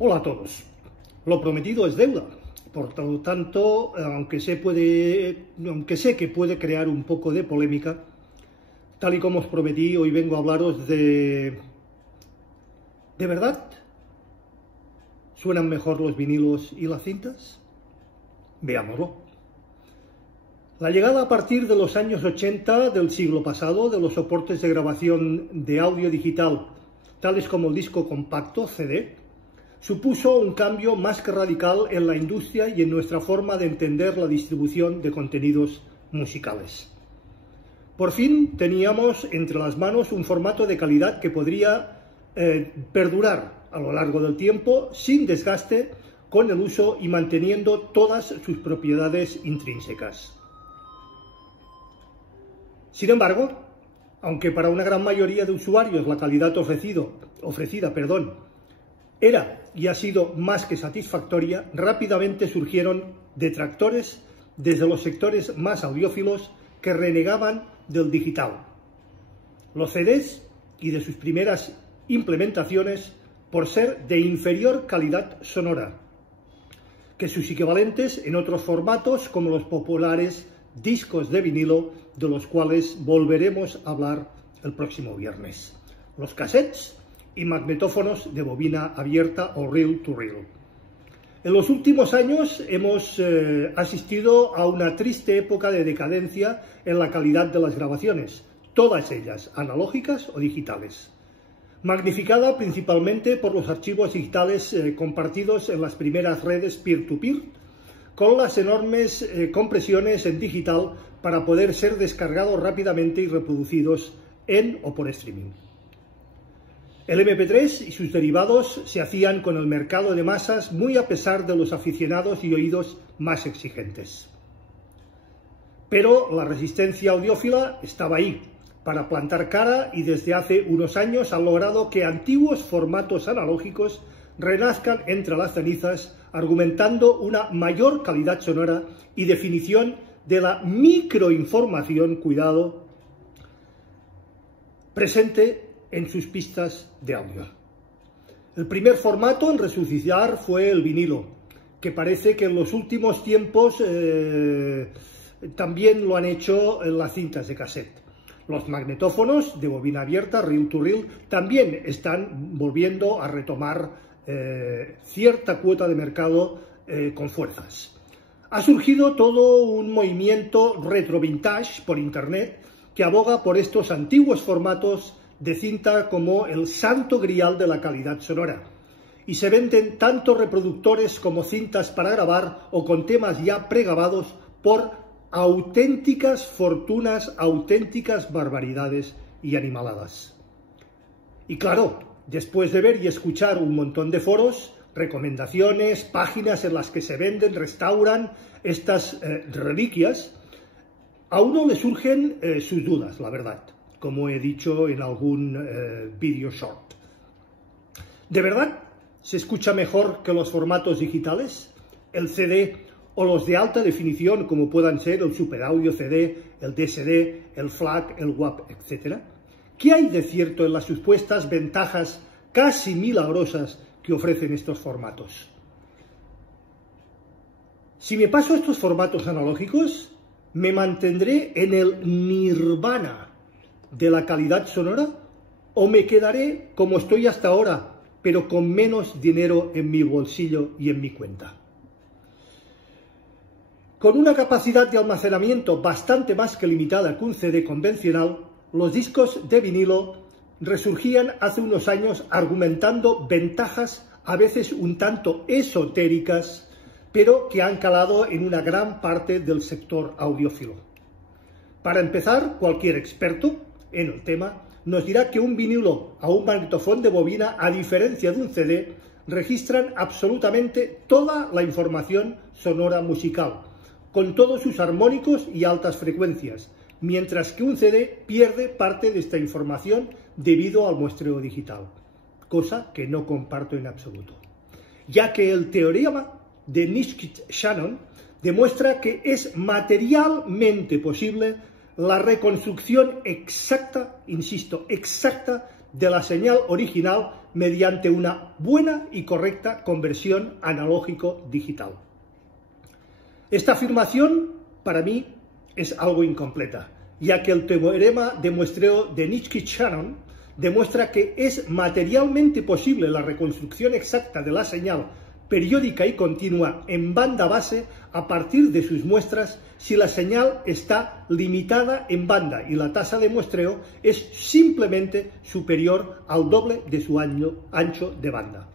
Hola a todos. Lo prometido es deuda. Por lo tanto, aunque sé que puede crear un poco de polémica, tal y como os prometí, hoy vengo a hablaros de... ¿De verdad? ¿Suenan mejor los vinilos y las cintas? Veámoslo. La llegada a partir de los años 80 del siglo pasado de los soportes de grabación de audio digital, tales como el disco compacto, CD, supuso un cambio más que radical en la industria y en nuestra forma de entender la distribución de contenidos musicales. Por fin teníamos entre las manos un formato de calidad que podría perdurar a lo largo del tiempo sin desgaste, con el uso y manteniendo todas sus propiedades intrínsecas. Sin embargo, aunque para una gran mayoría de usuarios la calidad ofrecida era y ha sido más que satisfactoria, rápidamente surgieron detractores desde los sectores más audiófilos que renegaban del digital, los CDs y de sus primeras implementaciones por ser de inferior calidad sonora que sus equivalentes en otros formatos como los populares discos de vinilo, de los cuales volveremos a hablar el próximo viernes, los cassettes y magnetófonos de bobina abierta o reel-to-reel. En los últimos años hemos asistido a una triste época de decadencia en la calidad de las grabaciones, todas ellas analógicas o digitales, magnificada principalmente por los archivos digitales compartidos en las primeras redes peer-to-peer, con las enormes compresiones en digital para poder ser descargados rápidamente y reproducidos en o por streaming. El MP3 y sus derivados se hacían con el mercado de masas muy a pesar de los aficionados y oídos más exigentes. Pero la resistencia audiófila estaba ahí para plantar cara y desde hace unos años han logrado que antiguos formatos analógicos renazcan entre las cenizas, argumentando una mayor calidad sonora y definición de la microinformación, cuidado, presente en sus pistas de audio. El primer formato en resucitar fue el vinilo, que parece que en los últimos tiempos también lo han hecho en las cintas de cassette. Los magnetófonos de bobina abierta, reel-to-reel, también están volviendo a retomar cierta cuota de mercado con fuerzas. Ha surgido todo un movimiento retro-vintage por internet que aboga por estos antiguos formatos de cinta como el santo grial de la calidad sonora, y se venden tanto reproductores como cintas para grabar o con temas ya pregrabados por auténticas fortunas, auténticas barbaridades y animaladas. Y claro, después de ver y escuchar un montón de foros, recomendaciones, páginas en las que se venden, restauran estas reliquias, a uno le surgen sus dudas, la verdad, como he dicho en algún vídeo short. ¿De verdad se escucha mejor que los formatos digitales, el CD o los de alta definición como puedan ser el Super Audio CD, el DSD, el FLAC, el WAP, etc.? ¿Qué hay de cierto en las supuestas ventajas casi milagrosas que ofrecen estos formatos? Si me paso a estos formatos analógicos, ¿me mantendré en el nirvana de la calidad sonora o me quedaré como estoy hasta ahora, pero con menos dinero en mi bolsillo y en mi cuenta? Con una capacidad de almacenamiento bastante más que limitada que un CD convencional, los discos de vinilo resurgían hace unos años argumentando ventajas a veces un tanto esotéricas, pero que han calado en una gran parte del sector audiófilo. Para empezar, cualquier experto en el tema nos dirá que un vinilo o un magnetofón de bobina, a diferencia de un CD, registran absolutamente toda la información sonora musical, con todos sus armónicos y altas frecuencias, mientras que un CD pierde parte de esta información debido al muestreo digital, cosa que no comparto en absoluto, ya que el teorema de Nishkit-Shannon demuestra que es materialmente posible la reconstrucción exacta, insisto, exacta, de la señal original mediante una buena y correcta conversión analógico-digital. Esta afirmación, para mí, es algo incompleta, ya que el teorema de muestreo de Nitschke-Shannon demuestra que es materialmente posible la reconstrucción exacta de la señal periódica y continua en banda base a partir de sus muestras si la señal está limitada en banda y la tasa de muestreo es simplemente superior al doble de su ancho de banda.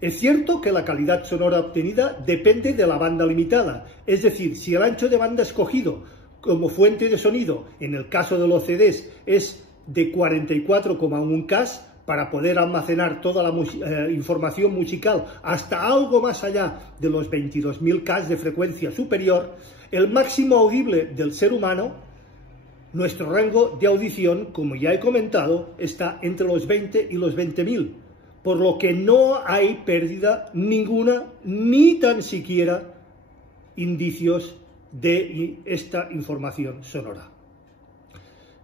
Es cierto que la calidad sonora obtenida depende de la banda limitada, es decir, si el ancho de banda escogido como fuente de sonido, en el caso de los CDs, es de 44,1 Ks, para poder almacenar toda la información musical hasta algo más allá de los 22.000 Ks de frecuencia superior, el máximo audible del ser humano, nuestro rango de audición, como ya he comentado, está entre los 20 y los 20.000, por lo que no hay pérdida ninguna, ni tan siquiera indicios de esta información sonora.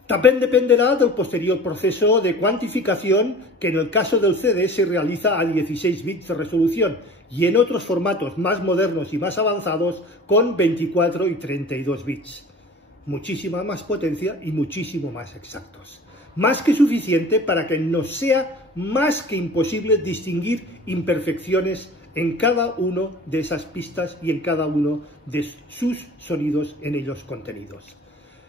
También dependerá del posterior proceso de cuantificación que en el caso del CD se realiza a 16 bits de resolución y en otros formatos más modernos y más avanzados con 24 y 32 bits. Muchísima más potencia y muchísimo más exactos. Más que suficiente para que nos sea más que imposible distinguir imperfecciones en cada una de esas pistas y en cada uno de sus sonidos en ellos contenidos.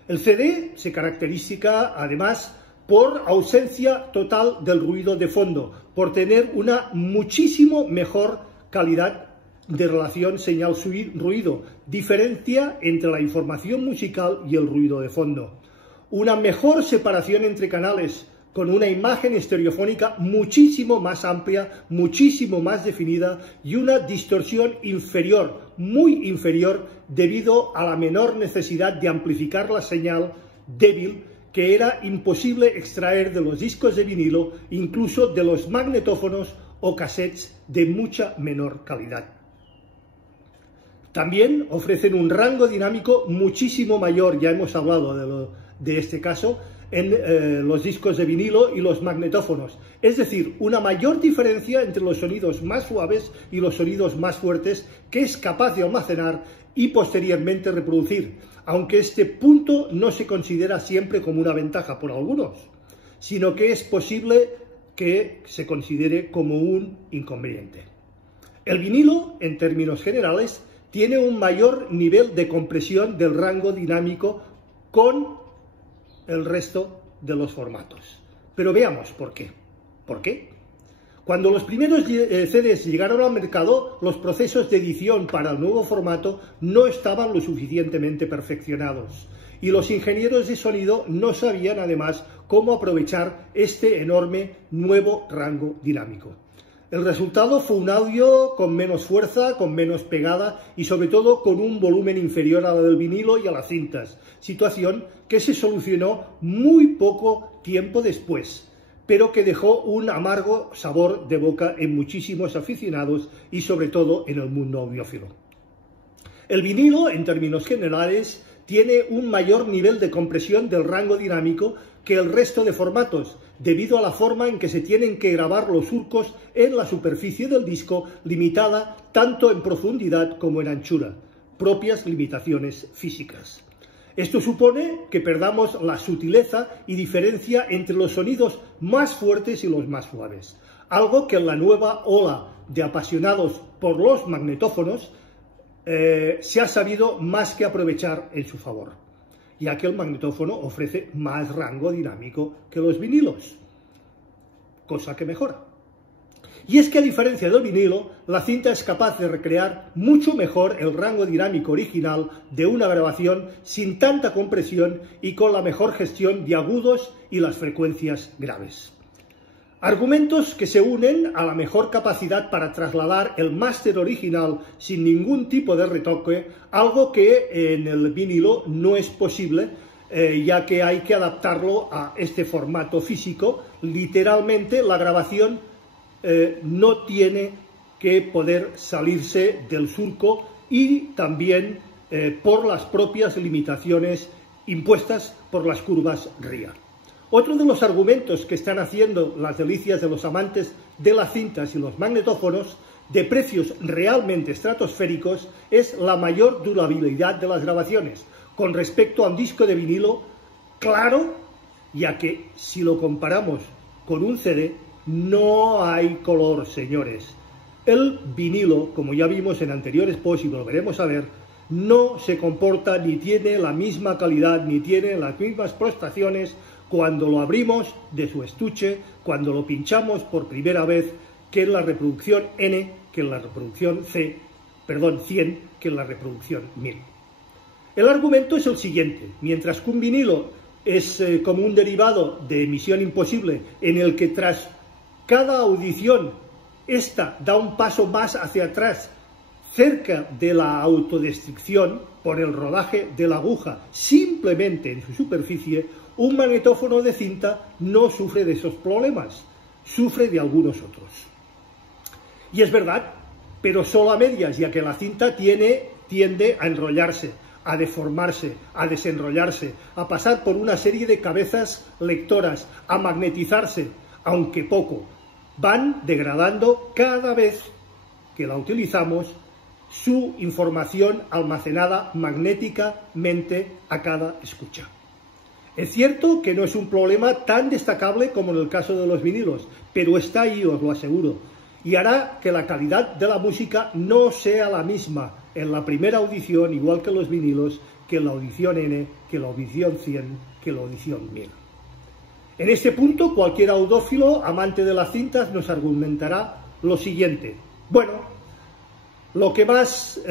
El CD se caracteriza además por ausencia total del ruido de fondo, por tener una muchísimo mejor calidad de relación señal-ruido, diferencia entre la información musical y el ruido de fondo, una mejor separación entre canales, con una imagen estereofónica muchísimo más amplia, muchísimo más definida y una distorsión inferior, muy inferior, debido a la menor necesidad de amplificar la señal débil que era imposible extraer de los discos de vinilo, incluso de los magnetófonos o cassettes de mucha menor calidad. También ofrecen un rango dinámico muchísimo mayor, ya hemos hablado de este caso, en los discos de vinilo y los magnetófonos, es decir, una mayor diferencia entre los sonidos más suaves y los sonidos más fuertes que es capaz de almacenar y posteriormente reproducir, aunque este punto no se considera siempre como una ventaja por algunos, sino que es posible que se considere como un inconveniente. El vinilo, en términos generales, tiene un mayor nivel de compresión del rango dinámico con el resto de los formatos. Pero veamos por qué. ¿Por qué? Cuando los primeros CDs llegaron al mercado, los procesos de edición para el nuevo formato no estaban lo suficientemente perfeccionados y los ingenieros de sonido no sabían además cómo aprovechar este enorme nuevo rango dinámico. El resultado fue un audio con menos fuerza, con menos pegada y sobre todo con un volumen inferior a la del vinilo y a las cintas, situación que se solucionó muy poco tiempo después, pero que dejó un amargo sabor de boca en muchísimos aficionados y sobre todo en el mundo audiófilo. El vinilo, en términos generales, tiene un mayor nivel de compresión del rango dinámico que el resto de formatos, debido a la forma en que se tienen que grabar los surcos en la superficie del disco, limitada tanto en profundidad como en anchura, propias limitaciones físicas. Esto supone que perdamos la sutileza y diferencia entre los sonidos más fuertes y los más suaves, algo que en la nueva ola de apasionados por los magnetófonos se ha sabido más que aprovechar en su favor, ya que el magnetófono ofrece más rango dinámico que los vinilos, cosa que mejora. Y es que a diferencia del vinilo, la cinta es capaz de recrear mucho mejor el rango dinámico original de una grabación sin tanta compresión y con la mejor gestión de agudos y las frecuencias graves. Argumentos que se unen a la mejor capacidad para trasladar el máster original sin ningún tipo de retoque, algo que en el vinilo no es posible, ya que hay que adaptarlo a este formato físico. Literalmente la grabación no tiene que poder salirse del surco y también por las propias limitaciones impuestas por las curvas RIA. Otro de los argumentos que están haciendo las delicias de los amantes de las cintas y los magnetófonos de precios realmente estratosféricos es la mayor durabilidad de las grabaciones con respecto a un disco de vinilo, claro, ya que si lo comparamos con un CD, no hay color, señores. El vinilo, como ya vimos en anteriores posts y volveremos a ver, no se comporta ni tiene la misma calidad, ni tiene las mismas prestaciones cuando lo abrimos de su estuche, cuando lo pinchamos por primera vez, que en la reproducción N, que en la reproducción 100, que en la reproducción 1000. El argumento es el siguiente: mientras que un vinilo es como un derivado de Misión Imposible, en el que tras cada audición esta da un paso más hacia atrás, cerca de la autodestrucción por el rodaje de la aguja simplemente en su superficie, un magnetófono de cinta no sufre de esos problemas, sufre de algunos otros. Y es verdad, pero solo a medias, ya que la cinta tiende a enrollarse, a deformarse, a desenrollarse, a pasar por una serie de cabezas lectoras, a magnetizarse, aunque poco. Van degradando cada vez que la utilizamos su información almacenada magnéticamente a cada escucha. Es cierto que no es un problema tan destacable como en el caso de los vinilos, pero está ahí, os lo aseguro, y hará que la calidad de la música no sea la misma en la primera audición, igual que en los vinilos, que en la audición N, que en la audición 100, que en la audición 1000. En este punto, cualquier audófilo amante de las cintas nos argumentará lo siguiente: bueno, lo que más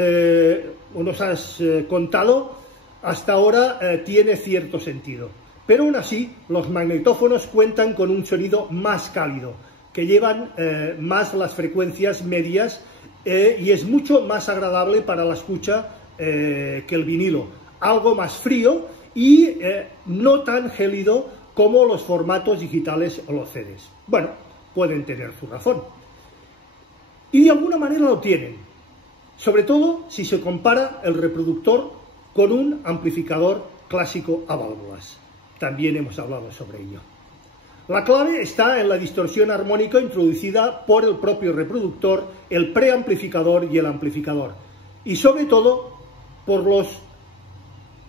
nos has contado hasta ahora tiene cierto sentido, pero aún así los magnetófonos cuentan con un sonido más cálido, que llevan más las frecuencias medias y es mucho más agradable para la escucha que el vinilo, algo más frío y no tan gélido como los formatos digitales o los CDs. Bueno, pueden tener su razón. Y de alguna manera lo tienen, sobre todo si se compara el reproductor con un amplificador clásico a válvulas. También hemos hablado sobre ello. La clave está en la distorsión armónica introducida por el propio reproductor, el preamplificador y el amplificador, y sobre todo por las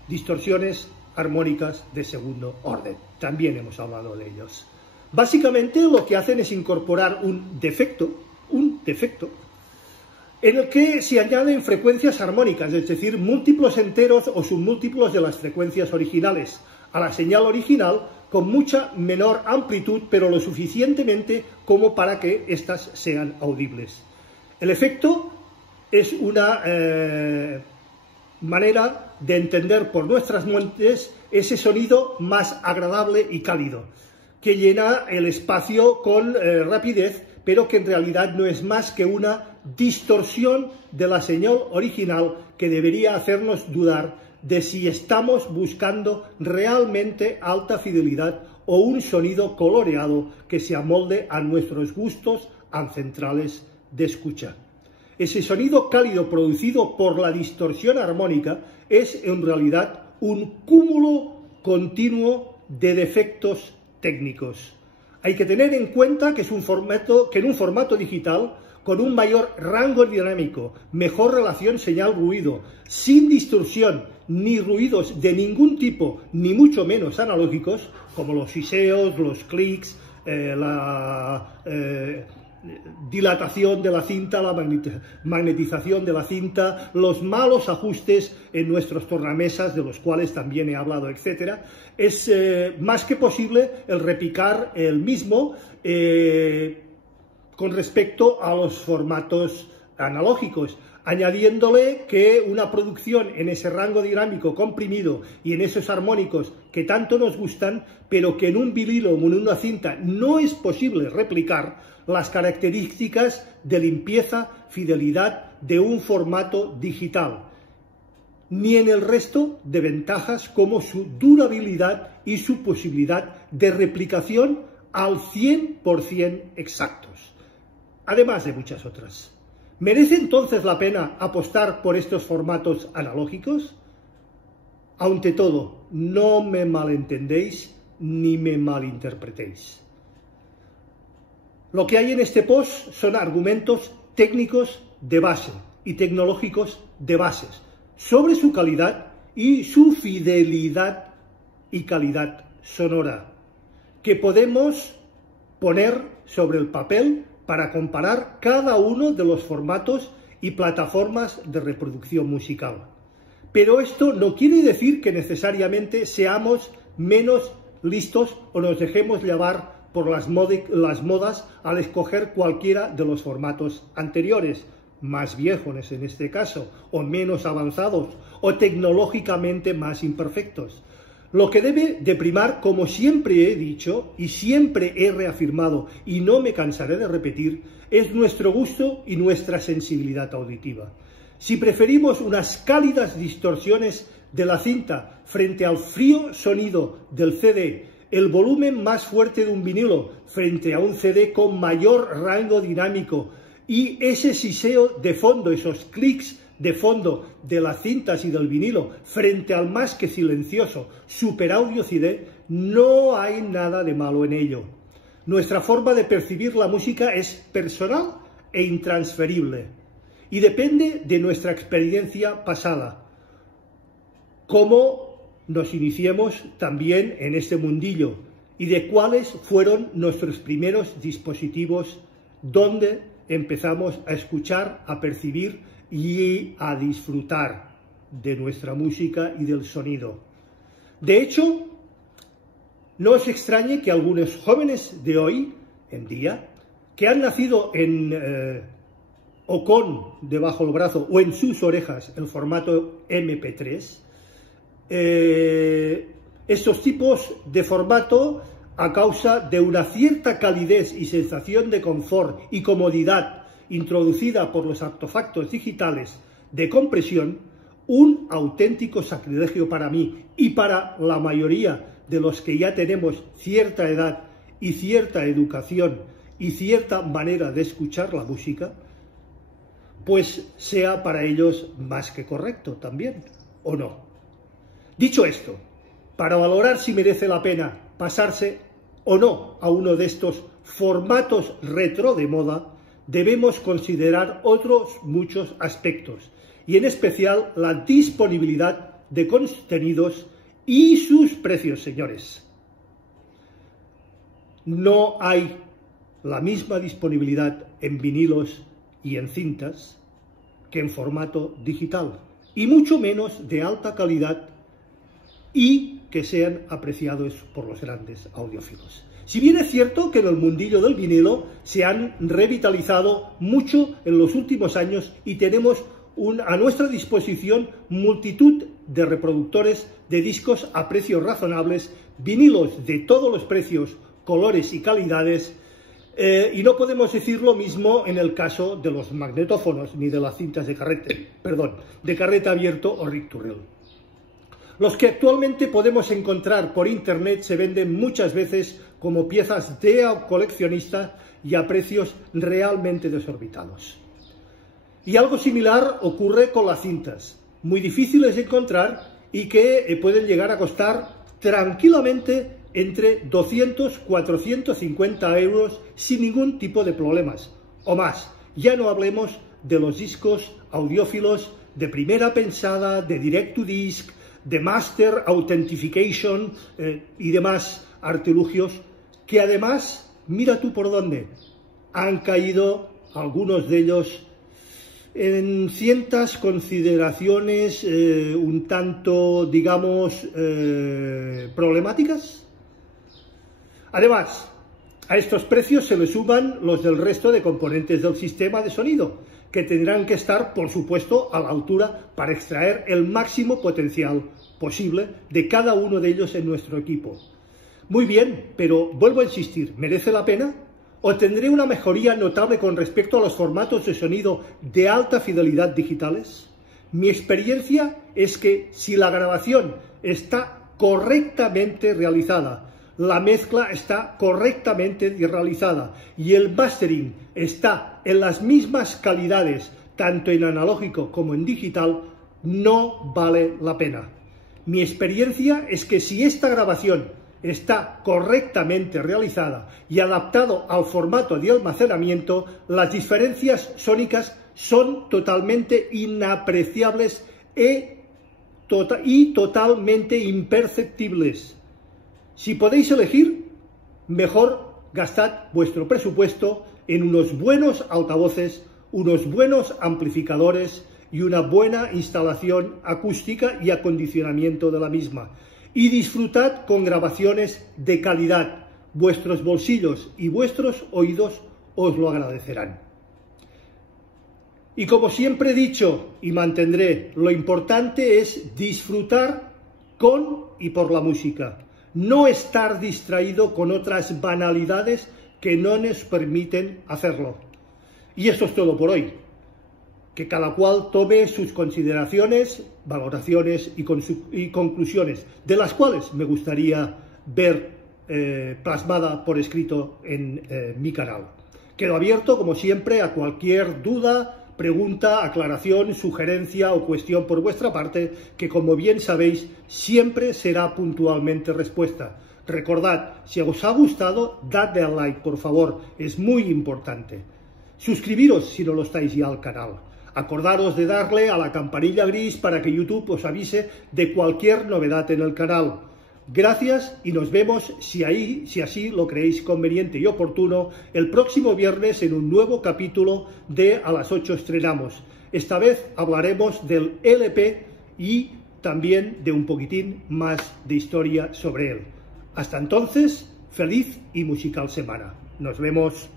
distorsiones armónicas de segundo orden. También hemos hablado de ellos. Básicamente lo que hacen es incorporar un defecto, en el que se añaden frecuencias armónicas, es decir, múltiplos enteros o submúltiplos de las frecuencias originales, a la señal original con mucha menor amplitud, pero lo suficientemente como para que éstas sean audibles. El efecto es una manera de entender por nuestras mentes ese sonido más agradable y cálido, que llena el espacio con rapidez, pero que en realidad no es más que una distorsión de la señal original que debería hacernos dudar de si estamos buscando realmente alta fidelidad o un sonido coloreado que se amolde a nuestros gustos ancestrales de escucha. Ese sonido cálido producido por la distorsión armónica es en realidad un cúmulo continuo de defectos técnicos. Hay que tener en cuenta que en un formato digital, con un mayor rango dinámico, mejor relación señal-ruido, sin distorsión ni ruidos de ningún tipo, ni mucho menos analógicos, como los siseos, los clics, la dilatación de la cinta, la magnetización de la cinta, los malos ajustes en nuestros tornamesas, de los cuales también he hablado, etc. Es más que posible el repicar el mismo con respecto a los formatos analógicos, añadiéndole que una producción en ese rango dinámico comprimido y en esos armónicos que tanto nos gustan, pero que en un vinilo o en una cinta no es posible replicar las características de limpieza, fidelidad de un formato digital, ni en el resto de ventajas como su durabilidad y su posibilidad de replicación al 100% exactos, además de muchas otras. ¿Merece entonces la pena apostar por estos formatos analógicos? Ante todo, no me malentendéis ni me malinterpretéis. Lo que hay en este post son argumentos técnicos de base y tecnológicos de bases sobre su calidad y su fidelidad y calidad sonora, que podemos poner sobre el papel para comparar cada uno de los formatos y plataformas de reproducción musical. Pero esto no quiere decir que necesariamente seamos menos listos o nos dejemos llevar por las modas al escoger cualquiera de los formatos anteriores, más viejos en este caso, o menos avanzados, o tecnológicamente más imperfectos. Lo que debe de primar, como siempre he dicho y siempre he reafirmado y no me cansaré de repetir, es nuestro gusto y nuestra sensibilidad auditiva. Si preferimos unas cálidas distorsiones de la cinta frente al frío sonido del CD, el volumen más fuerte de un vinilo frente a un CD con mayor rango dinámico y ese siseo de fondo, esos clics de fondo de las cintas y del vinilo frente al más que silencioso Super Audio CD, no hay nada de malo en ello. Nuestra forma de percibir la música es personal e intransferible y depende de nuestra experiencia pasada. Cómo nos iniciemos también en este mundillo y de cuáles fueron nuestros primeros dispositivos donde empezamos a escuchar, a percibir y a disfrutar de nuestra música y del sonido. De hecho, no os extrañe que algunos jóvenes de hoy en día, que han nacido o con debajo del brazo o en sus orejas el formato MP3, estos tipos de formato, a causa de una cierta calidez y sensación de confort y comodidad introducida por los artefactos digitales de compresión, un auténtico sacrilegio para mí y para la mayoría de los que ya tenemos cierta edad y cierta educación y cierta manera de escuchar la música, pues sea para ellos más que correcto también, ¿o no? Dicho esto, para valorar si merece la pena pasarse o no a uno de estos formatos retro de moda, debemos considerar otros muchos aspectos, y en especial la disponibilidad de contenidos y sus precios, señores. No hay la misma disponibilidad en vinilos y en cintas que en formato digital, y mucho menos de alta calidad y que sean apreciados por los grandes audiófilos. Si bien es cierto que en el mundillo del vinilo se han revitalizado mucho en los últimos años y tenemos a nuestra disposición multitud de reproductores de discos a precios razonables, vinilos de todos los precios, colores y calidades, y no podemos decir lo mismo en el caso de los magnetófonos ni de las cintas de carrete abierto o reel-to-reel. Los que actualmente podemos encontrar por internet se venden muchas veces como piezas de coleccionista y a precios realmente desorbitados. Y algo similar ocurre con las cintas, muy difíciles de encontrar y que pueden llegar a costar tranquilamente entre 200 y 450 euros sin ningún tipo de problemas, o más. Ya no hablemos de los discos audiófilos de primera pensada, de direct to disc, de Master Authentication y demás artilugios, que además, mira tú por dónde, han caído algunos de ellos en ciertas consideraciones un tanto, digamos, problemáticas. Además, a estos precios se le suman los del resto de componentes del sistema de sonido, que tendrán que estar, por supuesto, a la altura para extraer el máximo potencial posible de cada uno de ellos en nuestro equipo. Muy bien, pero vuelvo a insistir, ¿merece la pena? ¿O tendré una mejoría notable con respecto a los formatos de sonido de alta fidelidad digitales? Mi experiencia es que si la grabación está correctamente realizada, la mezcla está correctamente realizada y el mastering está en las mismas calidades, tanto en analógico como en digital, no vale la pena. Mi experiencia es que si esta grabación está correctamente realizada y adaptado al formato de almacenamiento, las diferencias sónicas son totalmente inapreciables y totalmente imperceptibles. Si podéis elegir, mejor gastad vuestro presupuesto en unos buenos altavoces, unos buenos amplificadores y una buena instalación acústica y acondicionamiento de la misma. Y disfrutad con grabaciones de calidad. Vuestros bolsillos y vuestros oídos os lo agradecerán. Y como siempre he dicho y mantendré, lo importante es disfrutar con y por la música. No estar distraído con otras banalidades que no nos permiten hacerlo. Y esto es todo por hoy. Que cada cual tome sus consideraciones, valoraciones y conclusiones, de las cuales me gustaría ver plasmada por escrito en mi canal. Quedo abierto, como siempre, a cualquier duda, pregunta, aclaración, sugerencia o cuestión por vuestra parte, que como bien sabéis, siempre será puntualmente respuesta. Recordad, si os ha gustado, dadle al like, por favor, es muy importante. Suscribiros si no lo estáis ya al canal. Acordaros de darle a la campanilla gris para que YouTube os avise de cualquier novedad en el canal. Gracias y nos vemos, si así lo creéis conveniente y oportuno, el próximo viernes en un nuevo capítulo de A las 8 estrenamos. Esta vez hablaremos del LP y también de un poquitín más de historia sobre él. Hasta entonces, feliz y musical semana. Nos vemos.